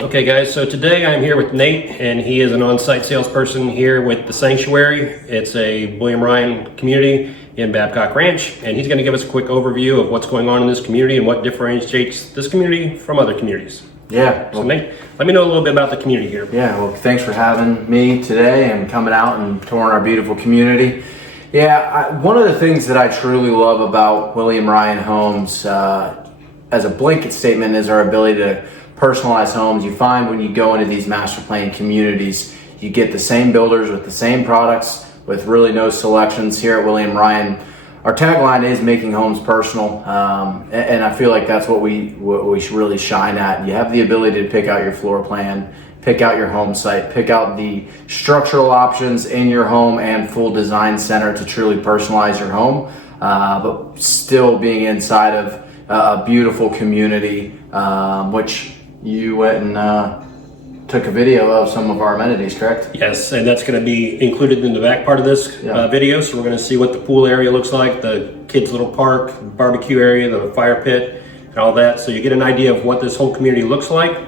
Okay guys, so today I'm here with Nate, and he is an on-site salesperson here with the Sanctuary. It's a William Ryan community in Babcock Ranch, and he's going to give us a quick overview of what's going on in this community and what differentiates this community from other communities. Yeah. So Nate, let me know a little bit about the community here. Yeah, well, thanks for having me today and coming out and touring our beautiful community. Yeah, one of the things that I truly love about William Ryan Homes as a blanket statement is our ability to personalized homes. You find when you go into these master plan communities, you get the same builders with the same products with really no selections. Here at William Ryan, our tagline is making homes personal, and I feel like that's what we really shine at. You have the ability to pick out your floor plan, pick out your home site, pick out the structural options in your home and full design center to truly personalize your home, but still being inside of a beautiful community, which you went and took a video of some of our amenities, correct? Yes, and that's going to be included in the back part of this video. So we're going to see what the pool area looks like, the kids' little park, barbecue area, the fire pit, and all that. So you get an idea of what this whole community looks like.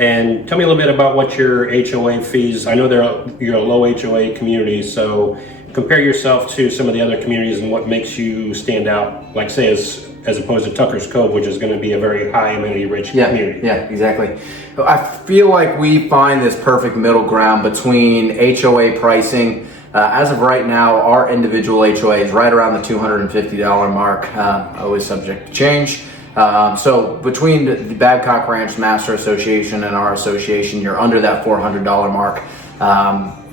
And tell me a little bit about what your HOA fees. I know you're a low HOA community, so compare yourself to some of the other communities and what makes you stand out, like say as opposed to Tucker's Cove, which is going to be a very high amenity-rich community. Yeah, exactly. I feel like we find this perfect middle ground between HOA pricing. As of right now, our individual HOA is right around the $250 mark, always subject to change. So between the Babcock Ranch Master Association and our association, you're under that $400 mark,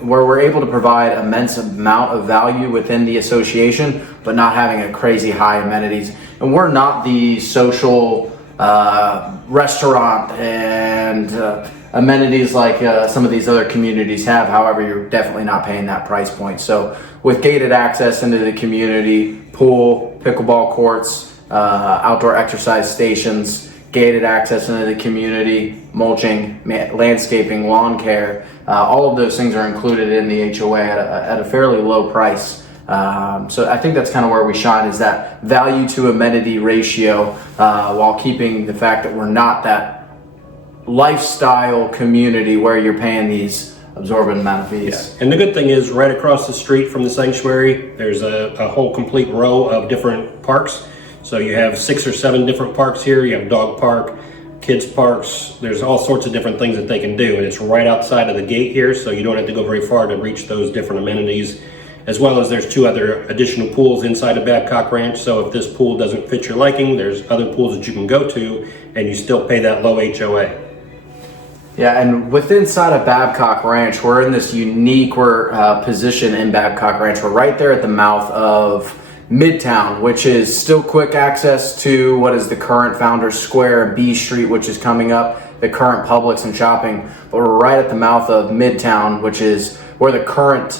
where we're able to provide immense amount of value within the association, but not having a crazy high amenities. And we're not the social restaurant and amenities like some of these other communities have. However, you're definitely not paying that price point. So with gated access into the community, pool, pickleball courts, outdoor exercise stations, gated access into the community, mulching, landscaping, lawn care, all of those things are included in the HOA at a fairly low price. So I think that's kind of where we shine, is that value to amenity ratio, while keeping the fact that we're not that lifestyle community where you're paying these absorbent amount of fees. Yeah. And the good thing is, right across the street from the Sanctuary, there's a whole complete row of different parks. So you have 6 or 7 different parks here. You have dog park, kids parks. There's all sorts of different things that they can do, and it's right outside of the gate here, so you don't have to go very far to reach those different amenities. As well as there's 2 other additional pools inside of Babcock Ranch. So if this pool doesn't fit your liking, there's other pools that you can go to, and you still pay that low HOA. Yeah, and inside of Babcock Ranch, we're in this unique position in Babcock Ranch. We're right there at the mouth of Midtown, which is still quick access to what is the current Founders Square and B Street, which is coming up, the current Publix and shopping. But we're right at the mouth of Midtown, which is where the current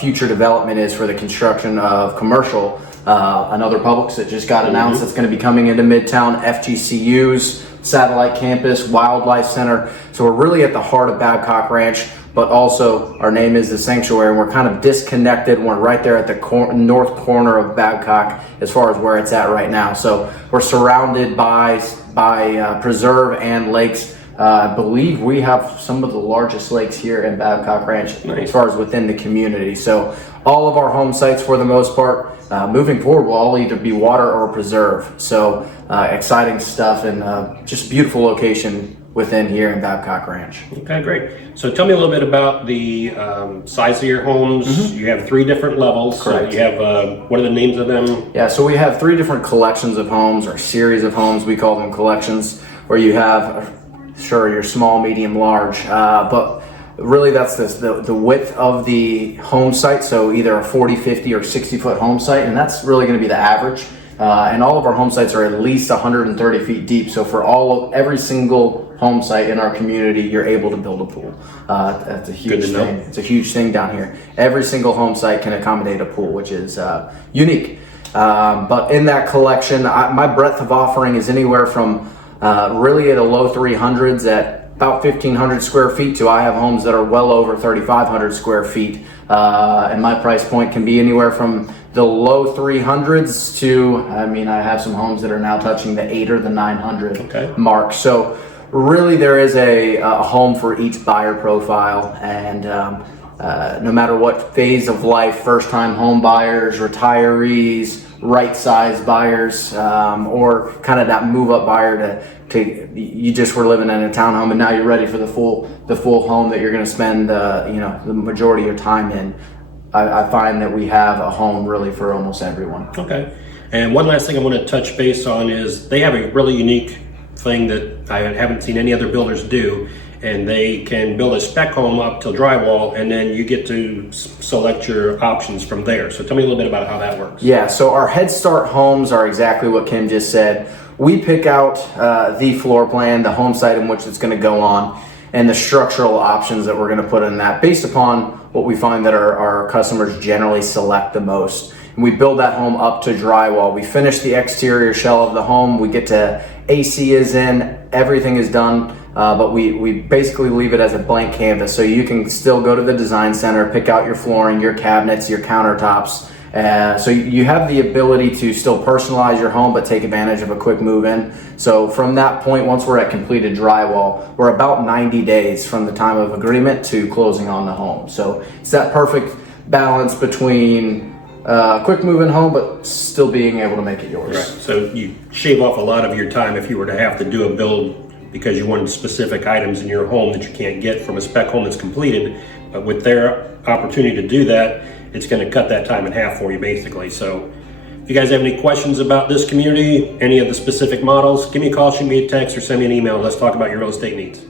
future development is for the construction of commercial. Another Publix that just got announced that's going to be coming into Midtown, FGCU's satellite campus, wildlife center. So we're really at the heart of Babcock Ranch, but also our name is the Sanctuary, and we're kind of disconnected. We're right there at the north corner of Babcock as far as where it's at right now. So we're surrounded by preserve and lakes. I believe we have some of the largest lakes here in Babcock Ranch as far as within the community. So all of our home sites, for the most part, moving forward, will all either be water or preserve. So exciting stuff, and just beautiful location within here in Babcock Ranch. Okay, great. So tell me a little bit about the size of your homes. You have 3 different levels. Correct. So you have, what are the names of them? Yeah, so we have 3 different collections of homes, or series of homes. We call them collections, where you have, sure, your small, medium, large, but really that's the width of the home site. So either a 40, 50, or 60-foot home site, and that's really going to be the average. And all of our home sites are at least 130 feet deep. So for every single home site in our community, you're able to build a pool. That's a huge thing. It's a huge thing down here. Every single home site can accommodate a pool, which is unique. But in that collection, my breadth of offering is anywhere from really at a low 300s at about 1,500 square feet to I have homes that are well over 3,500 square feet. And my price point can be anywhere from the low 300s to, I have some homes that are now touching the 800 or the 900 mark. So really there is a home for each buyer profile, and no matter what phase of life, first-time home buyers, retirees, right-sized buyers, or kind of that move-up buyer to you just were living in a townhome and now you're ready for the full home that you're going to spend the majority of your time in. I find that we have a home really for almost everyone. Okay. And one last thing I want to touch base on is they have a really unique thing that I haven't seen any other builders do, and they can build a spec home up till drywall, and then you get to select your options from there. So tell me a little bit about how that works. Yeah, so our Head Start homes are exactly what Kim just said. We pick out the floor plan, the home site in which it's going to go on, and the structural options that we're going to put in that based upon what we find that our customers generally select the most. And we build that home up to drywall. We finish the exterior shell of the home. We get to AC is in, everything is done, but we basically leave it as a blank canvas. So you can still go to the design center, pick out your flooring, your cabinets, your countertops. So you have the ability to still personalize your home, but take advantage of a quick move in. So from that point, once we're at completed drywall, we're about 90 days from the time of agreement to closing on the home. So it's that perfect balance between quick move in home, but still being able to make it yours. Right. So you shave off a lot of your time if you were to have to do a build because you wanted specific items in your home that you can't get from a spec home that's completed. But with their opportunity to do that, it's going to cut that time in half for you, basically. So if you guys have any questions about this community, any of the specific models, give me a call, shoot me a text, or send me an email. Let's talk about your real estate needs.